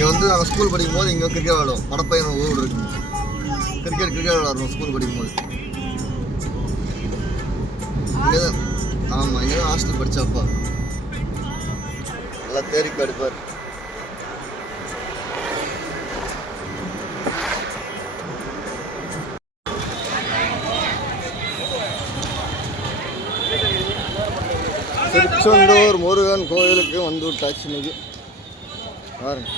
இங்கே வந்து நாங்கள் ஸ்கூல் படிக்கும் போது இங்கே கிரிக்கெட் விளாடுவோம். மடப்பையன் ஊர் இருக்கு, கிரிக்கெட் விளாடுவோம் ஸ்கூல் படிக்கும் போது. இங்கே தான், ஆமாம், இங்கே தான் ஹாஸ்டல் படித்தப்பா. நல்லா தேரிக்கு அடிப்பார். திருச்செந்தூர் முருகன் கோயிலுக்கு வந்து விட்டாச்சு இன்னைக்கு. பாருங்க,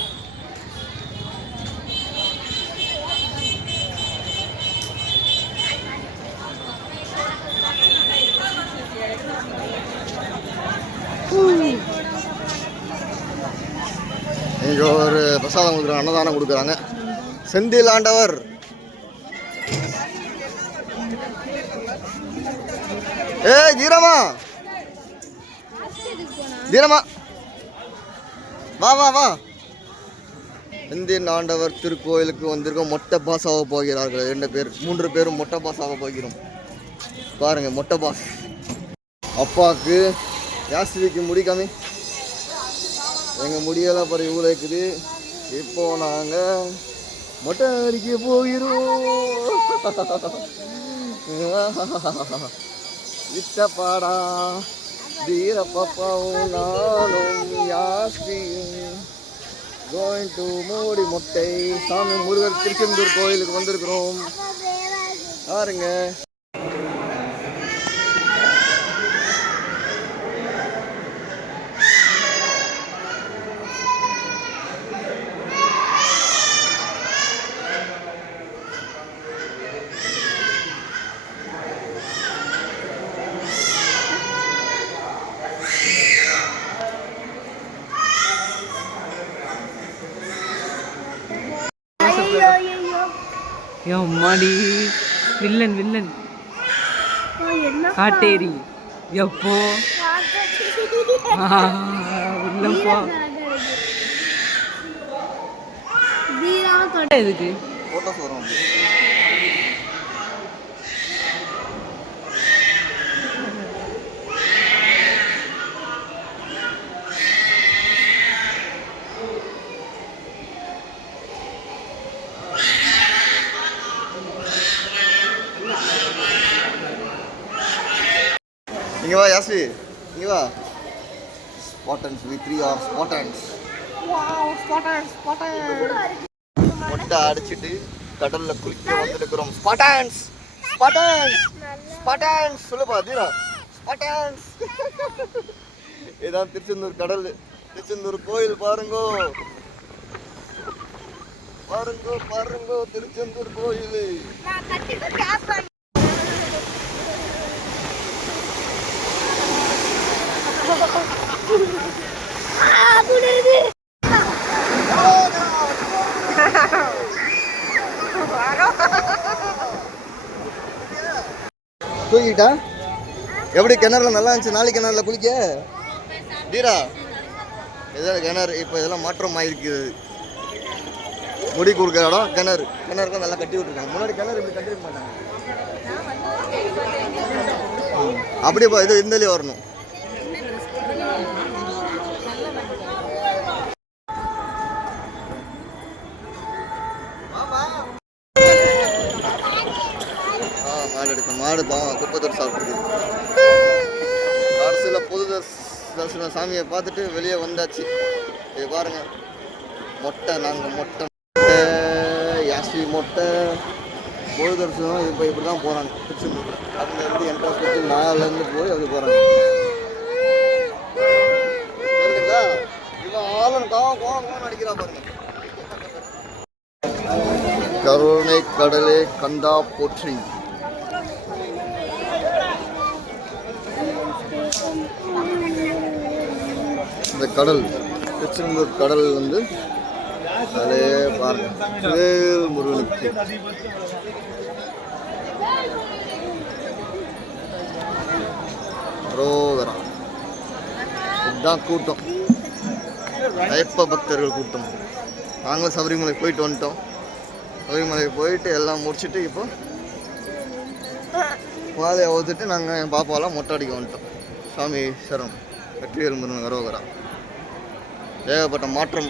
இங்கே ஒரு பிரசாதம் கொடுக்குறாங்க, அன்னதானம் கொடுக்குறாங்க. செந்தில் ஆண்டவர். தீரமா தீரமா வா வா வா. செந்தில் ஆண்டவர் திருக்கோயிலுக்கு வந்திருக்கோம். மொட்டை பாஸ் ஆக போகிறார்கள். 3 பேரும் மொட்டை பாஸ் ஆக போகிறோம். பாருங்க, மொட்டை பாஸ். அப்பாவுக்கு யாசிவிக்கு முடி கம்மி, எங்கள் முடியெல்லாம் பாரு இவ்வளோ இருக்குது. இப்போ நாங்கள் மொட்டை அடிக்க போகிறோம். இஷ்டப்பாடா வீர பாப்பாவும் நானும் யாஸ்மியும் going to மூடி மொட்டை. சாமி முருகர் திருச்செந்தூர் கோயிலுக்கு வந்திருக்கிறோம். பாருங்க, மாடி வில்லன் வில்லன் காட்டேரி எப்போ இல்லப்போ எதுக்கு இங்கே வா யாஸ்வி, இங்கே வா. Spartans V3 are Spartans. மொட்டை அடிச்சுட்டு கடலில் குளிக்க வந்துருக்கிறோம். ஸ்பாட்டன்ஸ் ஸ்பாட்டன்ஸ் ஸ்பாட்டன்ஸ் சொல்லுப்பா தீரா. ஸ்பாட்டன்ஸ். இதான் திருச்செந்தூர் கடல், திருச்செந்தூர் கோயில். பாருங்கோ பாருங்கோ பாருங்கோ திருச்செந்தூர் கோயில். தூக்கிட்டா எப்படி? கிணறுல நல்லா இருந்துச்சு. நாளைக்கு கிணறுல குளிக்க தீரா. இதெல்லாம் கிணறு இப்போ இதெல்லாம் மாற்றம் ஆகிருக்கு. முடி கொடுக்குற இடம் கிணறு. கிணறுக்கும் நல்லா கட்டி விட்டுருக்காங்க. முன்னாடி கிணறு இப்படி கட்டிருக்க மாட்டாங்க. அப்படியே இது இந்தலயே வரணும். மாடு பாவம் குப்பத்தூர் சாப்பிட்டு அரசில் பொது தரிசன சாமியை பார்த்துட்டு வெளியே வந்தாச்சு. இது பாருங்க, மொட்டை. நாங்கள் மொட்டை மொட்டை யாஸ்வி மொட்டை பொது தரிசனம். இப்போ இப்படி தான் போகிறாங்க திருச்செந்தூர். அங்கேருந்து என்ட்ரன்ஸ் கொடுத்து மேலேருந்து போய் அப்படி போகிறாங்க. சரிங்களா? இவன் ஆளும் கோவம் அடிக்கிறா பாருங்க. கருணை கடலே கந்தா போற்றி. இந்த கடல் திருச்செந்தூர் கடல் வந்து அதே பாருங்க முருகனுக்கு. ரோகரா. இதுதான் கூட்டம், ஐயப்ப பக்தர்கள் கூட்டம். நாங்களும் சபரிமலை போயிட்டு வந்துட்டோம். சபரிமலை போயிட்டு எல்லாம் முடிச்சுட்டு இப்போ மாலையை ஊற்றிட்டு நாங்கள் என் பாப்பாவெல்லாம் மொட்டை அடிக்க வந்துட்டோம். சாமி சரணம். வெற்றிவேல் முருகன் கரோகரா. ஏகப்பட்ட மாற்றம்.